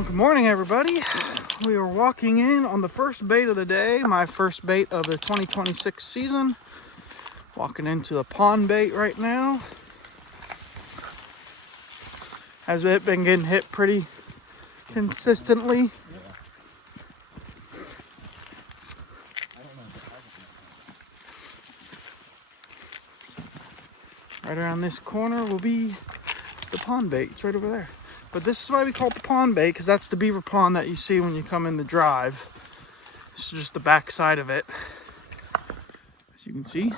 Well, good morning, everybody. We are walking in on the first bait of the day, my first bait of the 2026 season. Walking into the pond bait right now. Has it been getting hit pretty consistently? Right around this corner will be the pond bait. It's right over there. But this is why we call it the pond bait, because that's the beaver pond that you see when you come in the drive. This is just the back side of it, as you can see.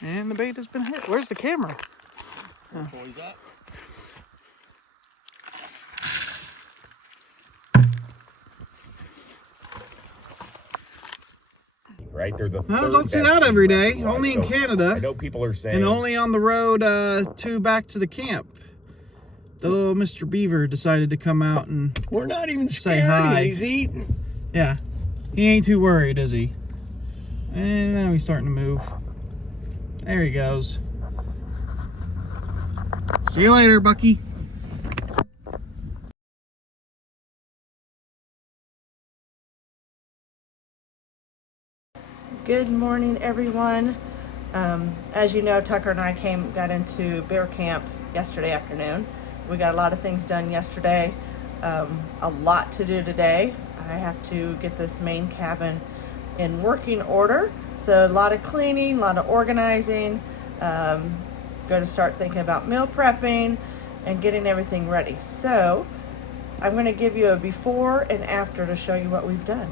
And the bait has been hit. Where's the camera? Where's toys at? Right, they're the no, don't see that every day. Only in Canada. I know people are saying, and only on the road to back to the camp. The little Mr. Beaver decided to come out and we're not even say scared. hi. He's eating. Yeah, he ain't too worried, is he? And now he's starting to move. There he goes. See you later, Bucky. Good morning, everyone. As you know, Tucker and I got into bear camp yesterday afternoon. We got a lot of things done yesterday. A lot to do today. I have to get this main cabin in working order. So a lot of cleaning, a lot of organizing. Going to start thinking about meal prepping and getting everything ready. So I'm going to give you a before and after to show you what we've done.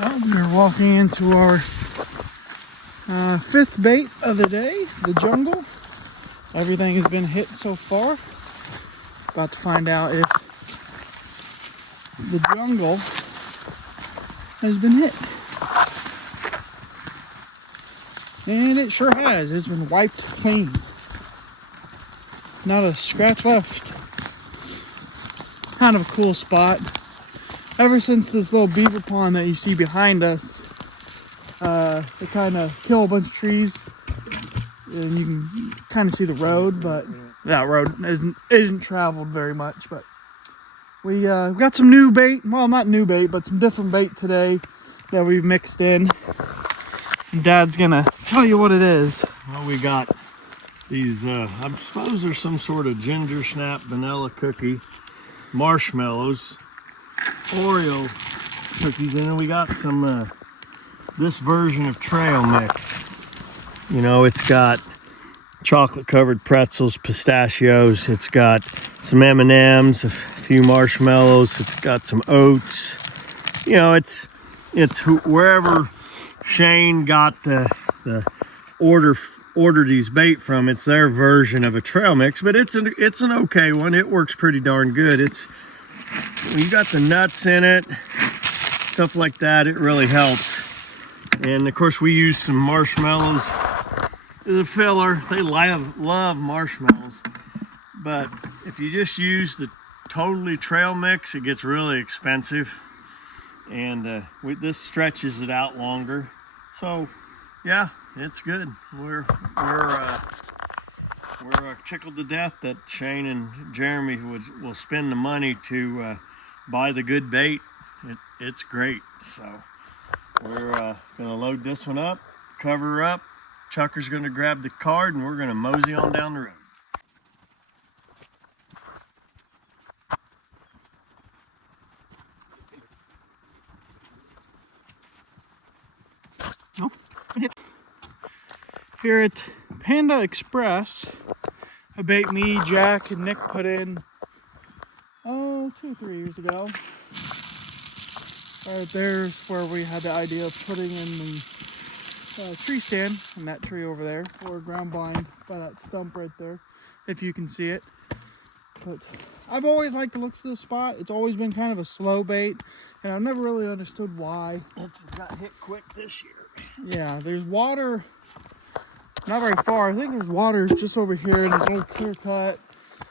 Well, we're walking into our fifth bait of the day, the jungle. Everything has been hit so far. About to find out if the jungle has been hit. And it sure has. It's been wiped clean. Not a scratch left. Kind of a cool spot. Ever since this little beaver pond that you see behind us, they kind of kill a bunch of trees, and you can kind of see the road, but that road isn't traveled very much. But we got some new bait, well, not new bait, but some different bait today that we've mixed in. And Dad's gonna tell you what it is. Well, we got these, I suppose there's some sort of ginger snap vanilla cookie, marshmallows, Oreo cookies, and then we got some this version of trail mix. You know, it's got chocolate covered pretzels, pistachios, it's got some M&Ms, a few marshmallows, it's got some oats. You know, it's wherever Shane got the order these bait from, it's their version of a trail mix, but it's an okay one. It works pretty darn good. You got the nuts in it, stuff like that. It really helps. And of course we use some marshmallows as a filler. They love marshmallows, but if you just use the totally trail mix, it gets really expensive, and this stretches it out longer. So yeah, it's good. We're tickled to death that Shane and Jeremy will spend the money to buy the good bait. It's great. So we're gonna load this one up, cover her up. Tucker's gonna grab the card, and we're gonna mosey on down the road. No. Here at Panda Express, a bait me, Jack, and Nick put in 2 or 3 years ago. Right there's where we had the idea of putting in the tree stand, and that tree over there, or ground blind by that stump right there, if you can see it. But I've always liked the looks of this spot. It's always been kind of a slow bait, and I've never really understood why. It's got hit quick this year. Yeah, there's water not very far. I think there's water just over here in this little clear cut.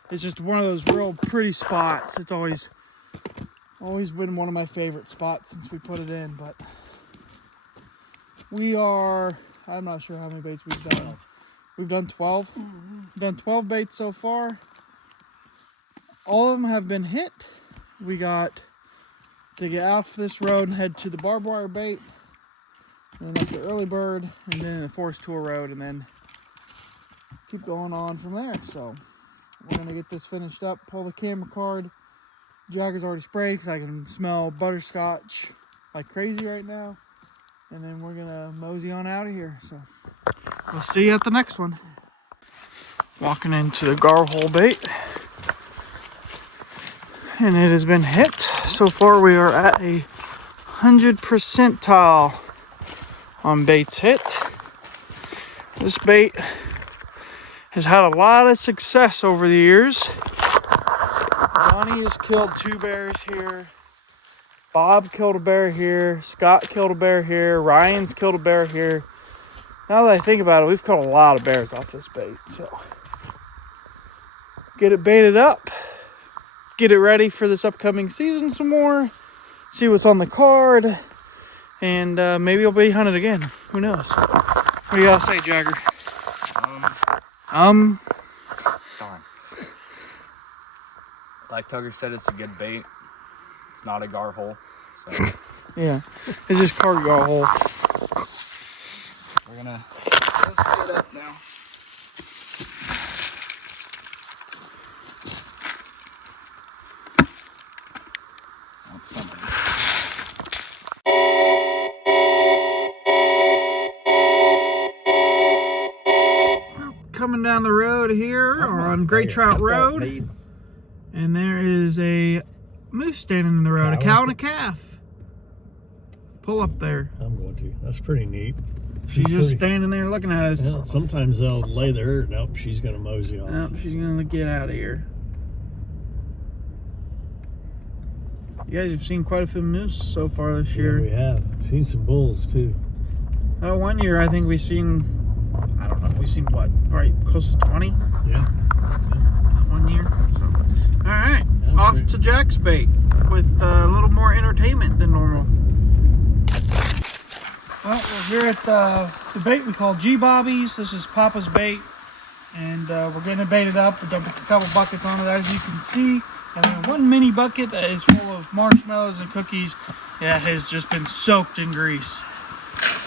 It's just one of those real pretty spots. It's always been one of my favorite spots since we put it in. But I'm not sure how many baits we've done. We've done 12. We've done 12 baits so far. All of them have been hit. We got to get off this road and head to the barbed wire bait, and then up the early bird, and then the forest tour road, and then keep going on from there. So we're gonna get this finished up, pull the camera card. Jagger's already sprayed because I can smell butterscotch like crazy right now. And then we're gonna mosey on out of here. So we'll see you at the next one. Walking into the gar hole bait. And it has been hit. So far we are at a 100 percentile on baits hit. This bait has had a lot of success over the years. Johnny has killed 2 bears here. Bob killed a bear here. Scott killed a bear here. Ryan's killed a bear here. Now that I think about it, we've caught a lot of bears off this bait. So get it baited up. Get it ready for this upcoming season some more. See what's on the card. And maybe it'll be hunted again. Who knows? What do you gotta say, Jagger? Darn. Like Tugger said, it's a good bait. It's not a gar hole. So Yeah, it's just cargo hole. we're gonna split up now. That's something. Coming down the road here on Great Trout Road, and there is a moose standing in the road, a cow and a calf. Pull up there. I'm going to. That's pretty neat. She's just standing there looking at us. Yeah, sometimes they'll lay there. Nope, she's going to mosey off. Nope, she's gonna get out of here. You guys have seen quite a few moose so far this year. Yeah, we have. Seen some bulls too. One year I think we've seen, I don't know, we've seen what, right, close to 20? Yeah. That 1 year. So, all right, That's off great. to Jack's bait with a little more entertainment than normal. Well, we're here at the bait we call G-Bobbies. This is Papa's bait, and we're getting it baited up. We dumped a couple buckets on it, as you can see, and then one mini bucket that is full of marshmallows and cookies that has just been soaked in grease.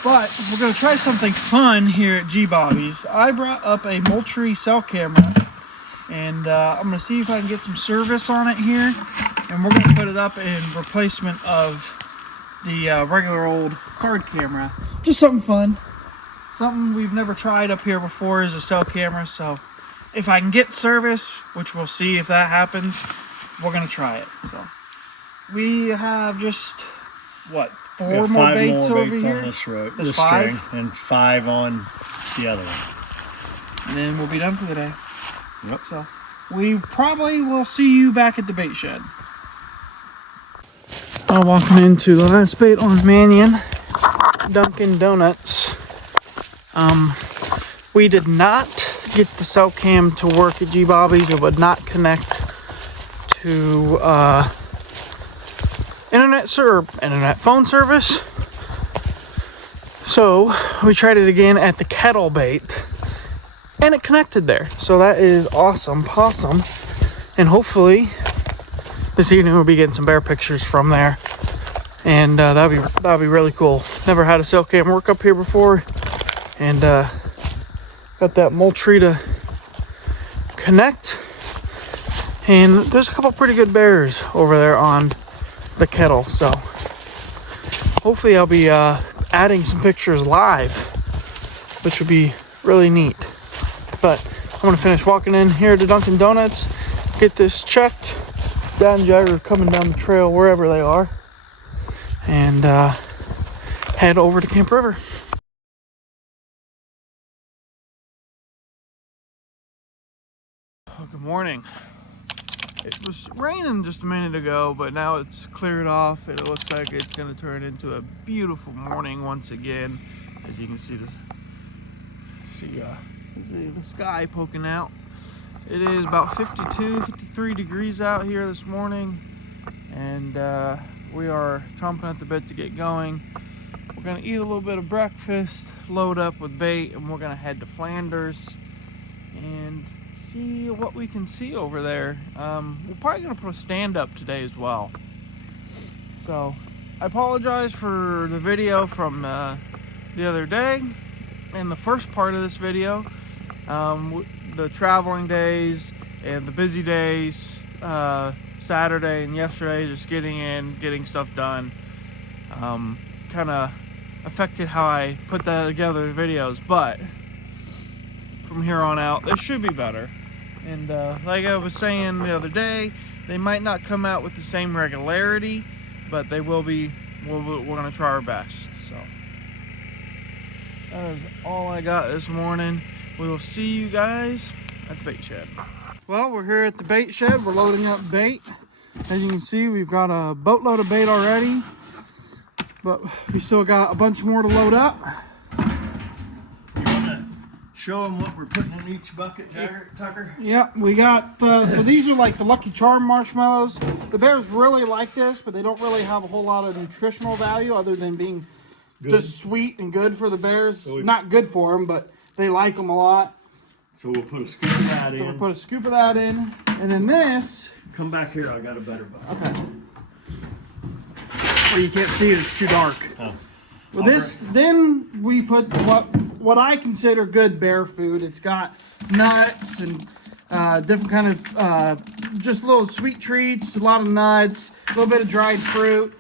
But we're going to try something fun here at G-Bobbies. I brought up a Moultrie cell camera, and I'm going to see if I can get some service on it here, and we're going to put it up in replacement of the regular old card camera. Just something fun. Something we've never tried up here before is a cell camera, so if I can get service, which we'll see if that happens, we're going to try it. So we have just, what, 4 more baits over here? On this road, There's this 5? string, and 5 on the other one. And then we'll be done for the day. Yep. So we probably will see you back at the bait shed. I'm walking into the last bait on Mannion, Dunkin' Donuts. We did not get the cell cam to work at G-Bobbies. It would not connect to internet phone service. So we tried it again at the kettle bait, and it connected there. So that is awesome, possum. And hopefully this evening we'll be getting some bear pictures from there, and that'd be really cool. Never had a cell cam work up here before, and got that Moultrie to connect. And there's a couple pretty good bears over there on the kettle, so hopefully I'll be adding some pictures live, which would be really neat. But I'm gonna finish walking in here to Dunkin' Donuts, get this checked. Dan and Jagger coming down the trail wherever they are, and head over to Camp River. Oh, good morning. It was raining just a minute ago, but now it's cleared off and it looks like it's going to turn into a beautiful morning once again. As you can see the sky poking out. It is about 52, 53 degrees out here this morning, and we are chomping at the bit to get going. We're gonna eat a little bit of breakfast, load up with bait, and we're gonna head to Flanders and see what we can see over there. We're probably gonna put a stand up today as well. So I apologize for the video from the other day. In the first part of this video, the traveling days and the busy days, Saturday and yesterday, just getting stuff done, kind of affected how I put that together videos, but from here on out they should be better. And like I was saying the other day, they might not come out with the same regularity, but they will be. We're gonna try our best. So that is all I got this morning. We will see you guys at the bait shed. Well, we're here at the bait shed. We're loading up bait. As you can see, we've got a boatload of bait already, but we still got a bunch more to load up. You wanna show them what we're putting in each bucket, Tucker? Yeah, we got, so these are like the Lucky Charm marshmallows. The bears really like this, but they don't really have a whole lot of nutritional value other than being just sweet and good for the bears. So not good for them, but they like them a lot. So we'll put a scoop of that in. So we'll put a scoop of that in. And then this. Come back here, I got a better bucket. Okay. Well, you can't see it, it's too dark. Oh. Well, this, then we put what I consider good bear food. It's got nuts and different kind of, just little sweet treats, a lot of nuts, a little bit of dried fruit,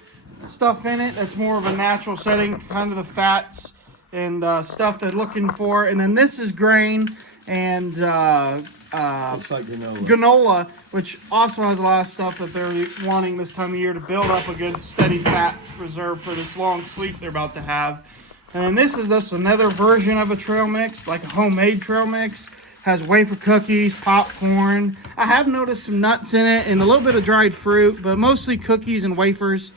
stuff in it that's more of a natural setting, kind of the fats and stuff they're looking for. And then this is grain and Looks like granola, which also has a lot of stuff that they're wanting this time of year to build up a good steady fat reserve for this long sleep they're about to have. And then this is just another version of a trail mix, like a homemade trail mix. Has wafer cookies, popcorn. I have noticed some nuts in it and a little bit of dried fruit, but mostly cookies and wafers.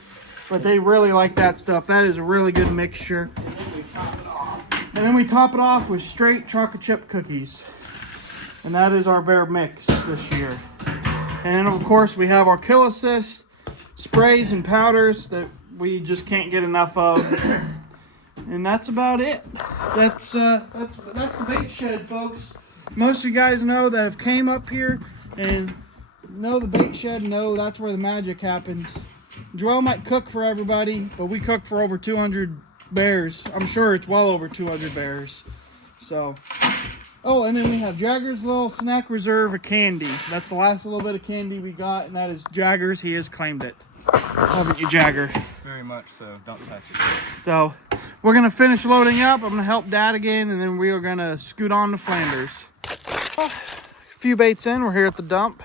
But they really like that stuff. That is a really good mixture. And then we top it off with straight chocolate chip cookies. And that is our bear mix this year. And of course we have our Kill Assist sprays and powders that we just can't get enough of. And that's about it. That's the bait shed, folks. Most of you guys know that have came up here and know the bait shed, know that's where the magic happens. Joel might cook for everybody, but we cook for over 200 bears. I'm sure it's well over 200 bears. So, oh, and then we have Jagger's little snack reserve of candy. That's the last little bit of candy we got, and that is Jagger's. He has claimed it. Haven't you, Jagger? Very much so. Don't touch it. So, we're going to finish loading up. I'm going to help Dad again, and then we are going to scoot on to Flanders. A few baits in. We're here at the dump.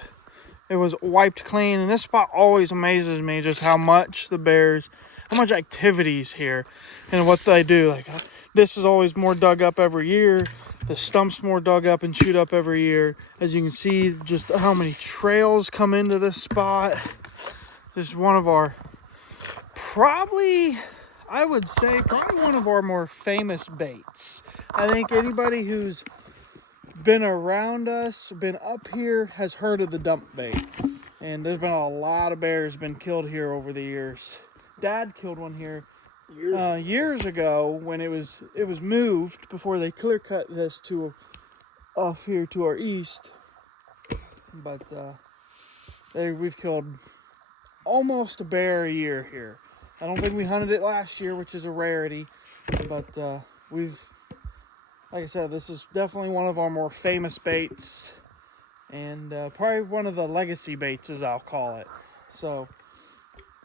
It was wiped clean, and this spot always amazes me just how much the bears, how much activities here and what they do. Like, this is always more dug up every year. The stump's more dug up and chewed up every year. As you can see, just how many trails come into this spot. This is one of our, I would say, probably one of our more famous baits. I think anybody who's been around us, been up here, has heard of the dump bait. And there's been a lot of bears been killed here over the years. Dad killed one here years ago when it was moved before they clear cut this to off here to our east. But we've killed almost a bear a year here. I don't think we hunted it last year, which is a rarity, but like I said, this is definitely one of our more famous baits, and probably one of the legacy baits, as I'll call it. So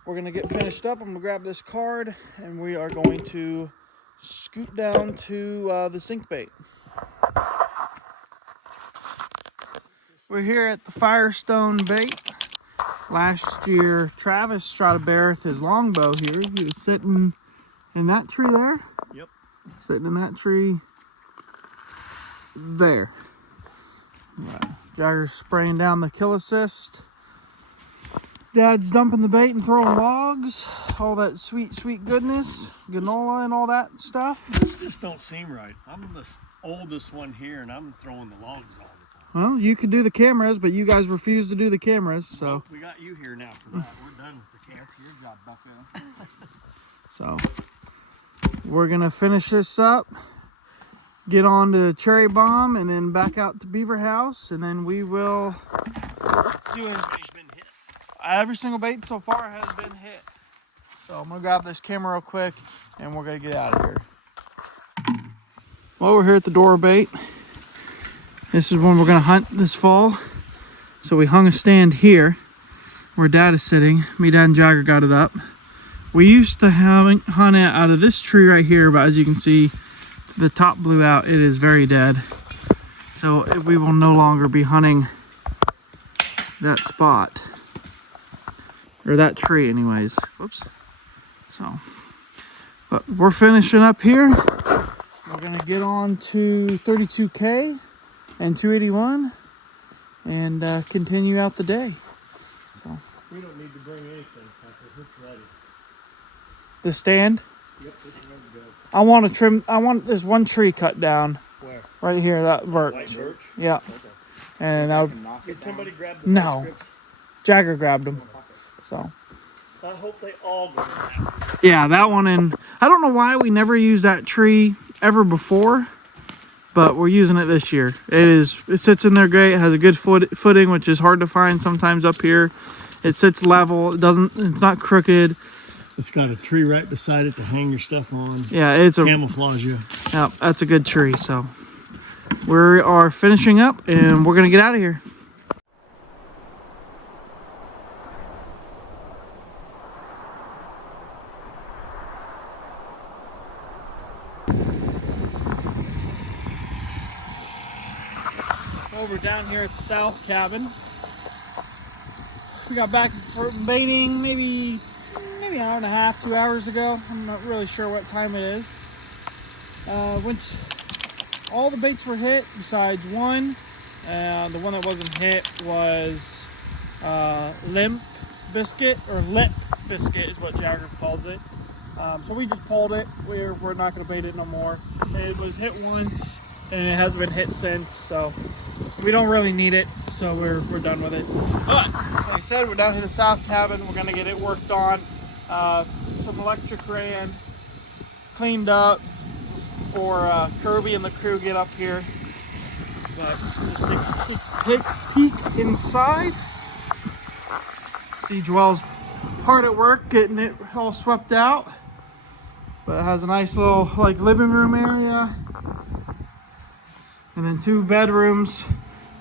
we're gonna get finished up. I'm gonna grab this card, and we are going to scoot down to the sink bait. We're here at the Firestone bait. Last year, Travis shot a bear with his longbow here. He was sitting in that tree there. Yep. Sitting in that tree there. Right. Jagger's spraying down the kill assist. Dad's dumping the bait and throwing logs. All that sweet, sweet goodness. Granola and all that stuff. This just don't seem right. I'm the oldest one here, and I'm throwing the logs all the time. Well, you could do the cameras, but you guys refuse to do the cameras, so. Well, we got you here now for that. We're done with the camp. Your job, bucko. So, we're gonna finish this up, get on to Cherry Bomb, and then back out to Beaver House, and then we will do it. Every single bait so far has been hit. So I'm gonna grab this camera real quick, and we're gonna get out of here. Well, we're here at the door bait. This is one we're gonna hunt this fall. So we hung a stand here where Dad is sitting. Me, Dad, and Jagger got it up. We used to hunt it out of this tree right here, but as you can see, the top blew out. It is very dead. So we will no longer be hunting that spot. Or that tree anyways. Whoops. So, but we're finishing up here. We're gonna get on to 32K and 281 and continue out the day. So We don't need to bring anything, Tucker. It's ready. the stand. Yep, it's ready to go. I want to trim. I want this one tree cut down Where? right here. That birch. White birch? Yeah. Okay. And I Did somebody grab the No. scripts? Jagger grabbed them. So I hope they all go in that. yeah, that one. And I don't know why we never used that tree ever before, but we're using it this year. It sits in there great. It has a good footing, which is hard to find sometimes up here. It sits level. It's not crooked. It's got a tree right beside it to hang your stuff on. Yeah, it's a Camouflage you. yeah, that's a good tree. So we are finishing up, and we're gonna get out of here. Over down here at the south cabin. We got back from baiting maybe an hour and a half, 2 hours ago. I'm not really sure what time it is. All the baits were hit besides one. The one that wasn't hit was limp biscuit, or lip biscuit is what Jagger calls it. So we just pulled it. We're not going to bait it no more. It was hit once and it hasn't been hit since, so we don't really need it, so we're done with it. But like I said, we're down to the south cabin. We're gonna get it worked on. Some electric ran, cleaned up before Kirby and the crew get up here. But just take a peek inside. See Joelle's hard at work getting it all swept out. But it has a nice little like living room area. And then 2 bedrooms,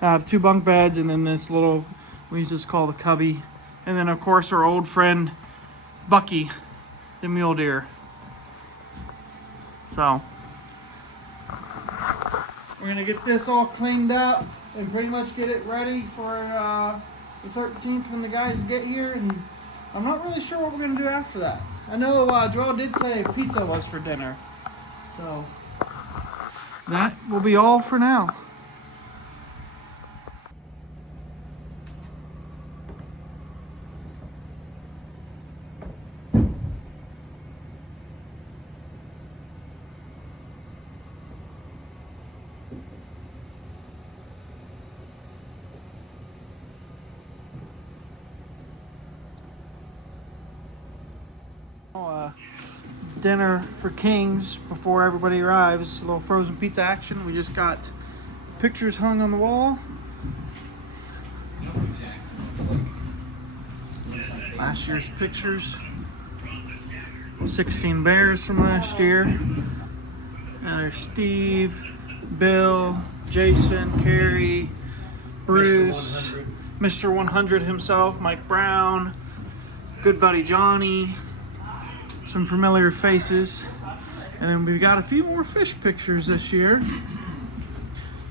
2 bunk beds, and then this little, we just call the cubby. And then of course our old friend, Bucky, the mule deer. So, we're gonna get this all cleaned up and pretty much get it ready for the 13th when the guys get here. And I'm not really sure what we're gonna do after that. I know Joel did say pizza was for dinner. So, that will be all for now. Dinner for Kings before everybody arrives. A little frozen pizza action. We just got pictures hung on the wall. Last year's pictures. 16 bears from last year. And there's Steve, Bill, Jason, Carrie, Bruce, Mr. 100 himself, Mike Brown, good buddy Johnny. Some familiar faces. And then we've got a few more fish pictures this year.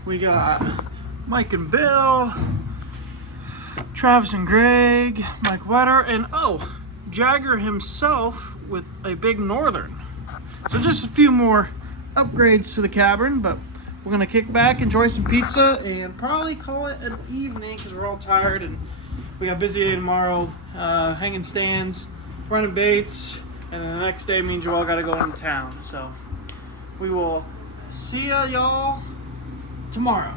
We got Mike and Bill, Travis and Greg, Mike Wetter, and oh, Jagger himself with a big Northern. So just a few more upgrades to the cabin, but we're gonna kick back, enjoy some pizza, and probably call it an evening because we're all tired and we got a busy day tomorrow, hanging stands, running baits, and then the next day me and Joel gotta go into town. So we will see y'all tomorrow.